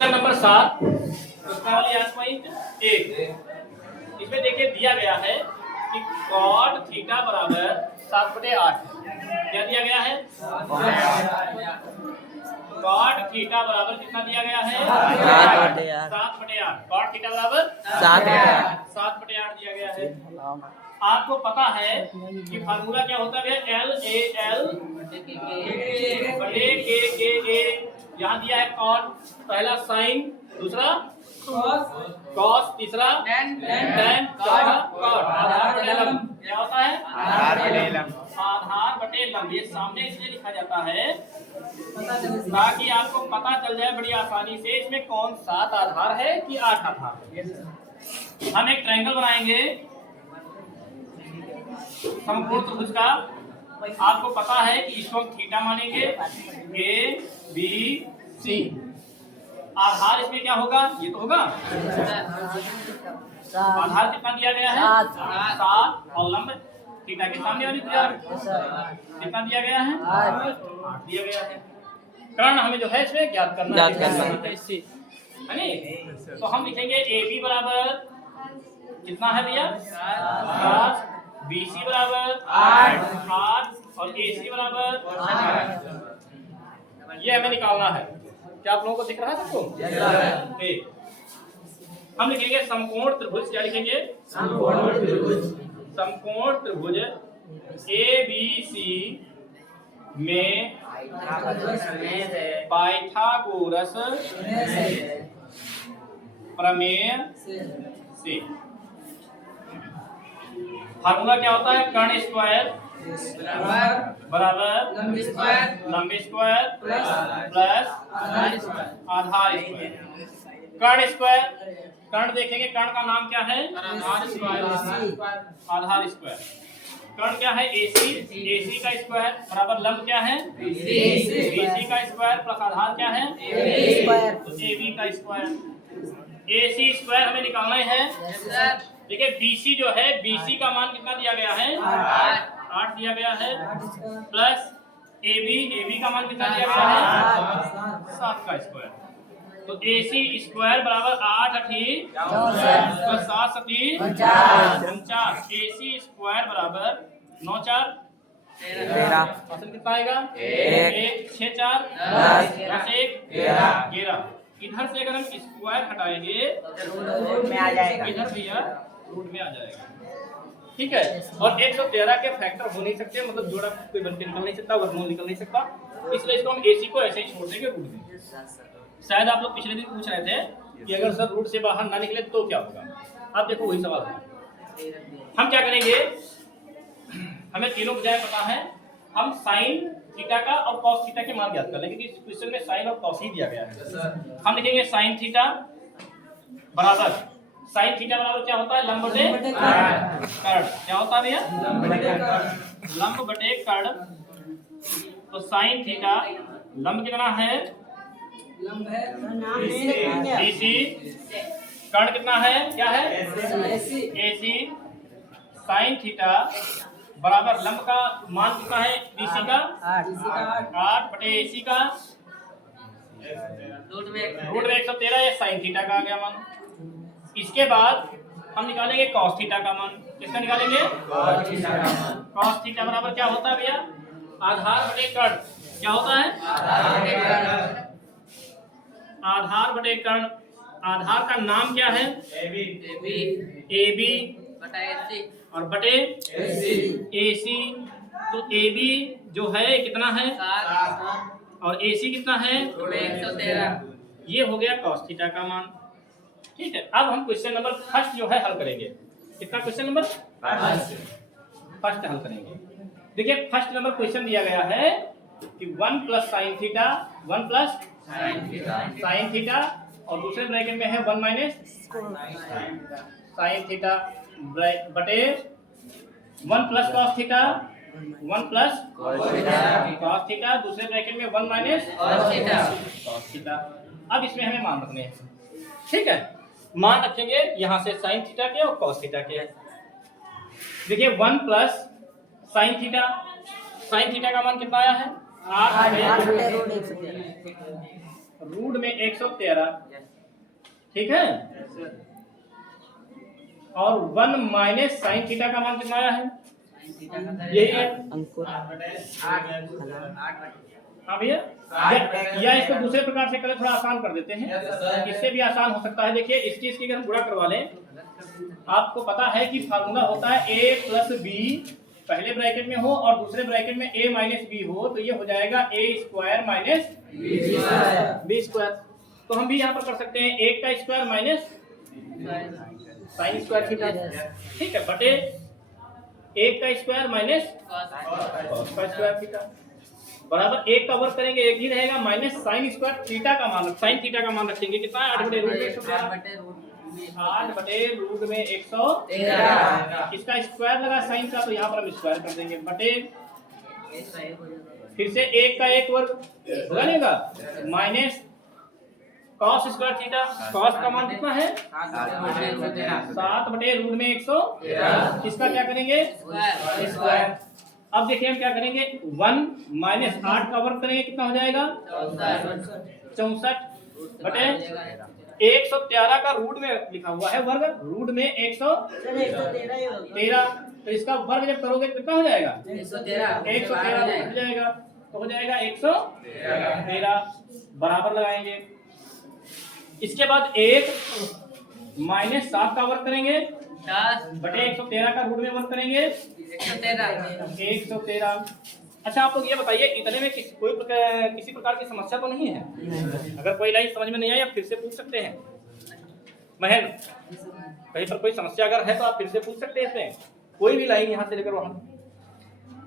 Number 7 इसमें देखिए दिया गया है कि cot थीटा बराबर 7/8। क्या दिया गया है? cot थीटा बराबर कितना दिया गया है? 7/8। cot थीटा बराबर 7/8 दिया गया है। आपको पता है कि फार्मूला क्या होता है? LAL बटे KA। यहाँ दिया है cot, पहला साइन, दूसरा cos, तीसरा tan, चौथा cot। आधार बटे लंब क्या होता है? आधार बटे लंब। ये सामने इसलिए लिखा जाता है ताकि आपको पता चल जाए बड़ी आसानी से इसमें कौन 7 आधार है कि 8 आधार। हम एक ट्रायंगल बनाएंगे समकोण त्रिभुज का। आपको पता है कि इसको हम थीटा मानेंगे, ABC। आधार इसमें क्या होगा? ये तो होगा आधार कितना दिया गया है? 7 और लंब थीटा के सामने वाली भुजा कितना दिया गया है? 8 दिया गया है। कर्ण हमें जो है इसमें ज्ञात करना है नहीं? तो हम लिखेंगे AB बराबर कितना है भैया? 7, BC बराबर 8 और AC बराबर 8। ये हमें निकालना है। क्या आप लोगों को दिख रहा है सबको? ठीक। हम लिखेंगे समकोण त्रिभुज। क्या लिखेंगे? समकोण त्रिभुज ABC में पाइथागोरस प्रमेय से। फार्मूला क्या होता है? कर्ण स्क्वायर बराबर लंब स्क्वायर प्लस आधार स्क्वायर। कर्ण स्क्वायर, कर्ण देखेंगे, कर्ण का नाम क्या है? आधार स्क्वायर। कर्ण क्या है? AC का स्क्वायर बराबर लंब क्या है? BC का स्क्वायर प्लस आधार क्या है? तो AB का स्क्वायर। AC स्क्वायर हमें निकालना है। देखिए BC जो है, BC का मान कितना दिया गया है? 8 दिया गया है प्लस AB का मान कितना दिया गया है? 7 का स्क्वायर। तो AC स्क्वायर बराबर 8 8 प्लस 7 7 49। AC स्क्वायर बराबर 9 4 13। कितना आएगा? 1 6 4 10 1 11। इधर से अगर हम स्क्वायर हटाएंगे इधर भैया रूट में आ जाएगा। ठीक है। और 113 के फैक्टर हो नहीं सकते, मतलब जोड़ा कोई बन के निकल नहीं सकता, वर्गमूल निकल नहीं सकता, इसलिए इसको हम AC को ऐसे ही छोड़ देंगे रूट में। शायद आप लोग पिछले दिन पूछ रहे थे कि अगर सर रूट से बाहर ना निकले तो क्या होगा। आप देखो वही सवाल है। हम क्या करेंगे, हमें तीनों बजाय पता है, हम साइन थीटा का और कॉस थीटा के मान ज्ञात कर लेंगे क्योंकि इस क्वेश्चन में साइन और कॉस ही दिया गया है। हम लिखेंगे साइन थीटा बराबर, साइन थीटा बराबर क्या होता है? लंब बटे कर्ण। क्या होता है भैया? लंब बटे कर्ण। तो साइन थीटा लंब कितना है? BC। कर्ण कितना है? क्या है? AC। साइन थीटा बराबर लंब का मान कितना है? BC का 8 बटे AC का रूट में 113। ये साइन थीटा का आ गया मान। इसके बाद हम निकालेंगे कॉस थीटा का मान। किसका निकालेंगे? कॉस थीटा बराबर क्या होता है भैया? आधार बटे कर्ण। क्या होता है? आधार बटे कर्ण। आधार का नाम क्या है? AB और बटे AC। तो AB जो है कितना है? और AC कितना है? 113। ये हो गया कॉस थीटा का मान। ठीक है। अब हम क्वेश्चन नंबर फर्स्ट जो है हल करेंगे। कितना? क्वेश्चन नंबर फर्स्ट हल करेंगे। देखिए फर्स्ट नंबर क्वेश्चन दिया गया है कि 1 plus sine theta, 1 plus sine theta और दूसरे ब्रैकेट में है 1 माइनस साइन थीटा बटे 1 plus cos theta, 1 plus cos theta, दूसरे ब्रैकेट में 1 माइनस कॉस थीटा। अब इसमें हमें मान रखने हैं। ठीक है। मान रखेंगे यहां से साइन थीटा के और कॉस थीटा के। देखिए 1 plus sine theta, sine theta का मान कितना आया है? 8 रूट में 113, ठीक है। और 1 माइनस साइन थीटा का मान कितना आया है? यही है हाँ भैया। या इसको दूसरे प्रकार से करें, थोड़ा आसान कर देते हैं, इससे भी आसान हो सकता है। देखिए इसकी अगर हम गुणा करवा लें, आपको पता है कि फार्मूला होता है a प्लस बी, पहले ब्रैकेट में हो और दूसरे ब्रैकेट में a माइनस बी हो, तो ये हो जाएगा a square minus b square. तो हम भी यहाँ पर कर सकते हैं 1 का square minus sine square theta, ठीक है, बटे 1 का स्क्वायर माइनस कॉस का स्क्वायर थीटा बराबर 1 का वर्ग करेंगे 1 ही रहेगा, माइनस साइन स्क्वायर थीटा का मान, साइन थीटा का मान रखेंगे कितना है? 8 बटे रूट में 113। इसका स्क्वायर लगा साइन का, तो यहाँ पर हम स्क्वायर कर देंगे बटे, फिर से 1 का 1 वर्ग बनेगा minus cos square theta, cos का मान कितना है? 7 बटे रूट में 113। इसका क्या करेंगे? स्क्वायर। अब देखिए हम क्या करेंगे, 1 माइनस 8 का वर्ग करेंगे, कितना हो जाएगा? 64 बटे 113 का रूट में लिखा हुआ है वर्ग, रूट में 113, तो इसका वर्ग जब करोगे कितना हो जाएगा? 113 हो जाएगा, तो हो जाएगा 113 बराबर लगाएंगे। इसके बाद 1 माइनस 7 का वर्ग करेंगे बटे 113 का रूट में वर्ग करेंगे 113। अच्छा आप लोग ये बताइए, इतने में किसी प्रकार की समस्या तो नहीं है? अगर कोई लाइन समझ में नहीं आई आप फिर से पूछ सकते हैं। महेंद्र, कहीं पर कोई समस्या अगर है तो आप फिर से पूछ सकते हैं, कोई भी लाइन यहाँ से लेकर वहां,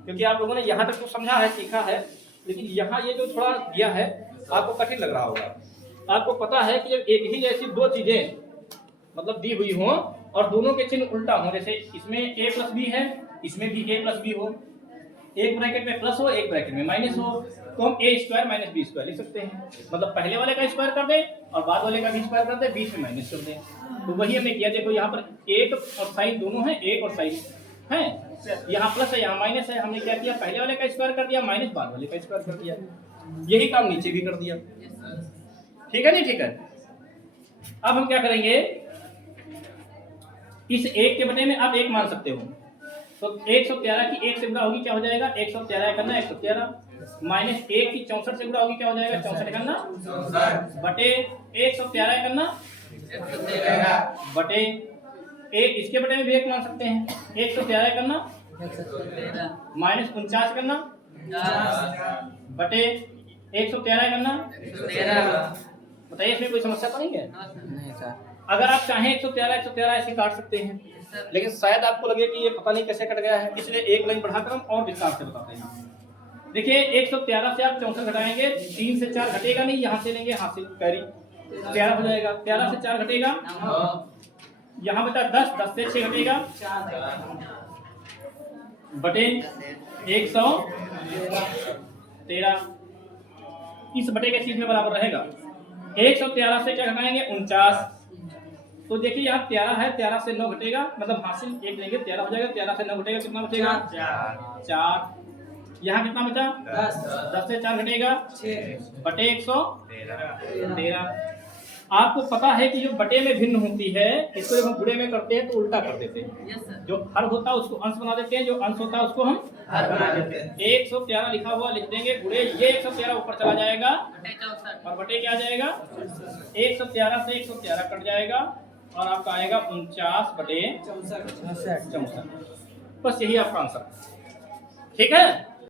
क्योंकि आप लोगों ने यहाँ तक तो समझा है, सीखा है, लेकिन यहाँ ये जो थोड़ा दिया है आपको कठिन लग रहा होगा। आपको पता है कि जब एक ही जैसी दो चीजें मतलब दी हुई हो और दोनों के चिन्ह उल्टा हो, जैसे इसमें a प्लस बी है, इसमें भी a प्लस बी हो, एक ब्रैकेट में प्लस हो एक ब्रैकेट में माइनस हो, तो हम a square minus b square लिख सकते हैं। मतलब पहले वाले का स्क्वायर कर दें और बाद वाले का भी स्क्वायर कर दें, बीच में माइनस कर दें। तो वही हमने किया। देखो यहाँ पर एक और साइन दोनों है, एक और साइन है, यहाँ प्लस है यहाँ माइनस है, हमने क्या किया, पहले वाले का स्क्वायर कर दिया माइनस बाद वाले का स्क्वायर कर दिया। यही काम नीचे भी कर दिया, ठीक है नहीं? ठीक है। अब हम क्या करेंगे, इस एक के बटे में आप एक मान सकते हो, तो 113 की 1 से गुणा होगी, क्या हो जाएगा? 113 करना 113 माइनस 1 की 64 से गुणा होगी, क्या हो जाएगा? 64 करना बटे 113 करना बटे 1, इसके बटे में भी 1 मान सकते हैं, 113 करना माइनस 49 करना बटे 113 करना। बताइए इसमें कोई समस्या तो नहीं है? नहीं सर। अगर आप चाहें 113 ऐसे काट सकते हैं, लेकिन शायद आपको लगे कि ये पता नहीं कैसे कट गया है, इसलिए एक लाइन बढ़ाकर हम और विस्तार से बताते हैं। देखिए 113 से आप 64 घटाएंगे, 3 से 4 घटेगा नहीं, यहाँ से लेंगे हाथ से कैरी 13 हो जाएगा, 13 से 4 घटेगा, यहाँ बचा 10, 10 से 6 घटेगा बटे 113, इस बटे के चीज में बराबर रहेगा। 113 से क्या घटाएंगे? 49। तो देखिए यहाँ 13 है, 13 से 9 घटेगा, मतलब हासिल 1 लेंगे 13 हो जाएगा, 13 से 9 घटेगा, कितना बचेगा? 4। यहाँ कितना बचा? 10 से 4 घटेगा बटे 113। आपको पता है कि जो बटे में भिन्न होती है, इसको जब हम गुणे में करते हैं तो उल्टा कर देते हैं। जो हर होता है उसको अंश बना देते हैं, जो अंश होता है उसको हम हर बना देते हैं। 113 लिखा हुआ लिख देंगे, गुणे ये 113 ऊपर चला जाएगा और बटे क्या आ जाएगा? 113 से 113 कट जाएगा और आपका आएगा 49 बटे 64। बस यही आपका आंसर, ठीक है।